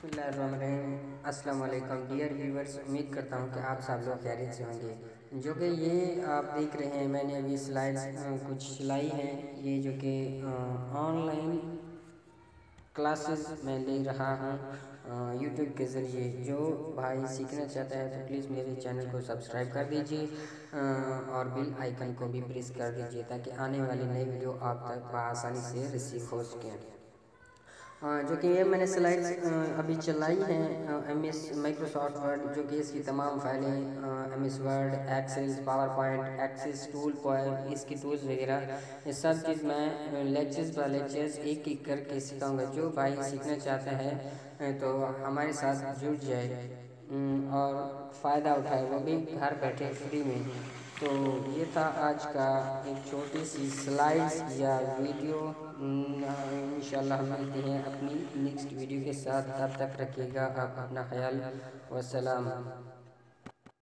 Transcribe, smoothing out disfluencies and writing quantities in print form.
बिस्मिल्लाहिर्रहमानिर्रहीम। अस्सलाम वालेकुम डियर व्यूवर्स, उम्मीद करता हूँ कि आप सब लोग खैरियत से होंगे। जो कि ये आप देख रहे हैं, मैंने अभी स्लाइड्स कुछ सिलाई हैं, ये जो कि ऑनलाइन क्लासेस मैं ले रहा हूँ यूट्यूब के ज़रिए। जो भाई सीखना चाहता है तो प्लीज़ मेरे चैनल को सब्सक्राइब कर दीजिए और बेल आइकन को भी प्रेस कर दीजिए ताकि आने वाली नई वीडियो आप तक बआसानी से रिसीव हो सकें। जो कि ये मैंने स्लाइड्स अभी चलाई हैं MS माइक्रोसॉफ्ट वर्ड, जो कि इसकी तमाम फाइलें MS Word, Excel, PowerPoint, Access tool point, इसकी टूल्स वगैरह, ये सब चीज़ मैं लेक्चर्स बाय लेक्चर्स एक एक करके सिखाऊंगा। जो भाई सीखना चाहता है तो हमारे साथ जुड़ जाए और फ़ायदा उठाए, वो भी घर बैठे फ्री में। तो ये था आज का एक छोटी सी स्लाइड्स या वीडियो। इंशाल्लाह हम मिलते हैं अपनी नेक्स्ट वीडियो के साथ। तब तक रखिएगा आप अपना ख्याल। वस्सलाम।